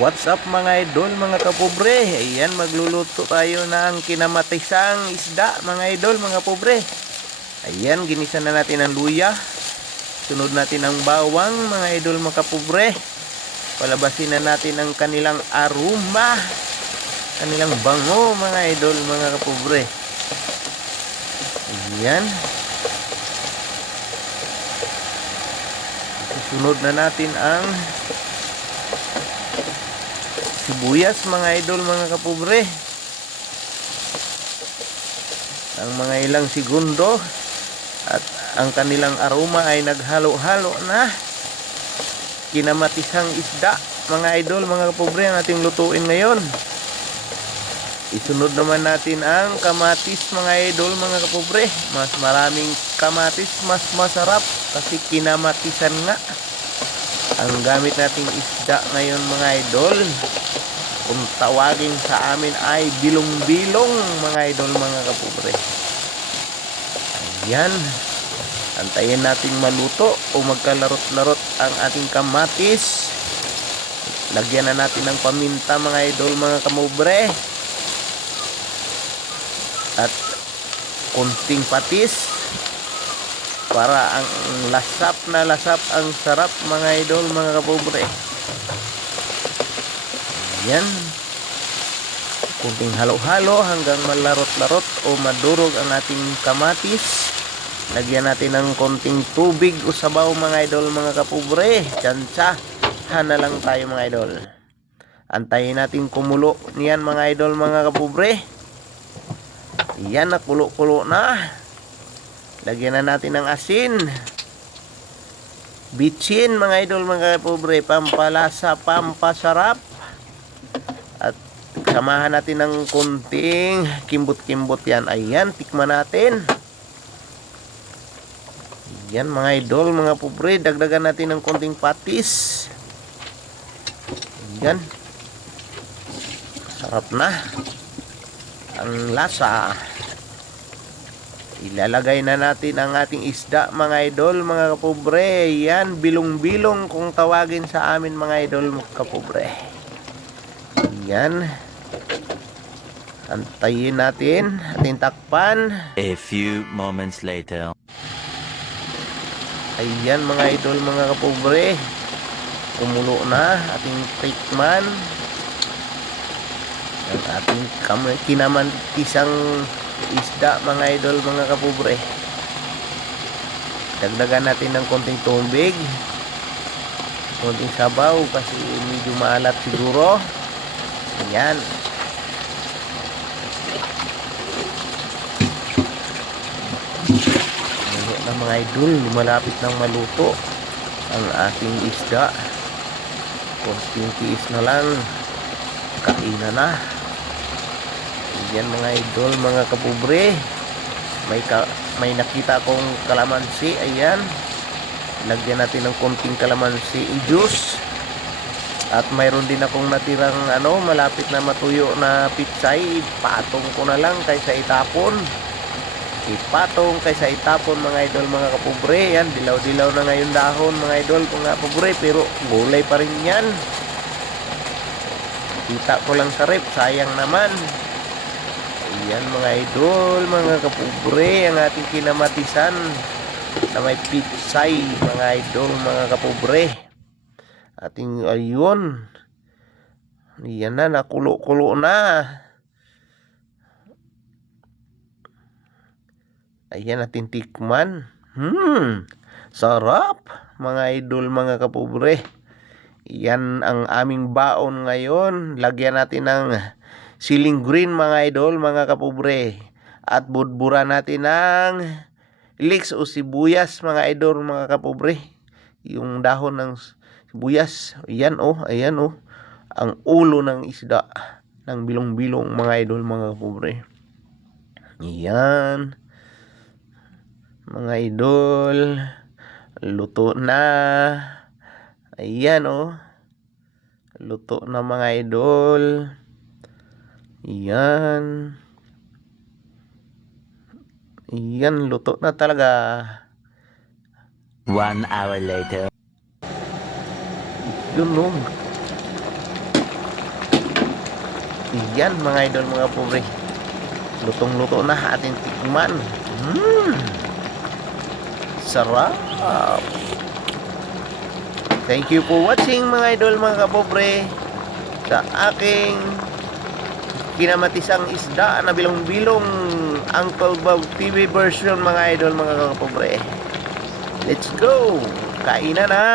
What's up mga idol, mga kapobre? Ayan, magluluto tayo ng kinamatisang isda mga idol, mga pobre. Ayan, ginisa na natin ang luya. Sunod natin ang bawang mga idol, mga kapobre. Palabasin na natin ang kanilang aroma, kanilang bango mga idol, mga kapobre. Ayan. Sunod na natin ang sibuyas mga idol, mga kapobre. Ang mga ilang segundo at ang kanilang aroma ay naghalo-halo na. Kinamatisang isda mga idol, mga kapobre, ang ating lutuin ngayon. Isunod naman natin ang kamatis mga idol, mga kapobre. Mas maraming kamatis, mas masarap kasi kinamatisan nga ang gamit nating isda ngayon mga idol. Kung tawagin sa amin ay bilong-bilong mga idol, mga kapobre. Ayan, antayin nating maluto o magkalarot-larot ang ating kamatis. Lagyan na natin ng paminta mga idol, mga kapobre, at kunting patis para ang lasap na lasap ang sarap mga idol, mga kapobre. Yan, kunting halo-halo hanggang malarot-larot o madurog ang ating kamatis. Lagyan natin ng konting tubig o sabaw mga idol, mga kapobre. Tsansahan na lang tayo mga idol. Antayin natin kumulo niyan mga idol, mga kapobre. Yan, nakulo-kulo na. Lagyan na natin ng asin, bitsin mga idol, mga kapobre, pampalasa, pampasarap. At samahan natin ng kunting kimbot-kimbot yan. Ayan, tikman natin. Yan mga idol, mga pobre, dagdagan natin ng konting patis. Yan, sarap na ang lasa. Ilalagay na natin ang ating isda mga idol, mga kapobre. Yan, bilong-bilong kung tawagin sa amin mga idol, mga kapobre. Yan, antayin natin, ating takpan. A few moments later. Ayan mga idol, mga kapobre, kumulo na ating tikman ang ating kinamantisang isda mga idol, mga kapobre. Dagdagan natin ng konting tubig, konting sabaw kasi medyo maalat siguro. Ayan, na mga idol, malapit nang maluto ang ating isda. Konting tiis na lang, kainan na. Yan mga idol, mga kapobre, may nakita akong kalamansi. Ayan, lagyan natin ng konting kalamansi juice. At mayroon din akong natirang malapit na matuyo na pitsay. Patong ko na lang kaysa itapon. Ipatong kaysa itapon mga idol, mga kapobre. Yan, dilaw-dilaw na ngayon dahon mga idol, mga kapobre, pero gulay pa rin yan. Kita ko lang sa rep, sayang naman. Ayan mga idol, mga kapobre, ang ating kinamatisan na may pitsay mga idol, mga kapobre. Ating ayun, yan na, nakulo-kulo na. Ayan, natin tikman. Sarap mga idol, mga kapobre. Yan ang aming baon ngayon. Lagyan natin ng siling green mga idol, mga kapobre. At budbura natin ng leeks o sibuyas mga idol, mga kapobre. Yung dahon ng sibuyas. Ayan ayan ang ulo ng isda ng bilong-bilong mga idol, mga kapobre. Ayan mga idol, luto na. Ayan luto na mga idol. Ayan, luto na talaga. 1 hour later. Yun Iyan mga idol mga pobre. Lutong-luto na ating tikman. Sarap. Thank you for watching mga idol mga kapobre sa aking kinamatisang isda na bilong-bilong Uncle Bob TV version mga idol mga kapobre. Let's go! Kainan na!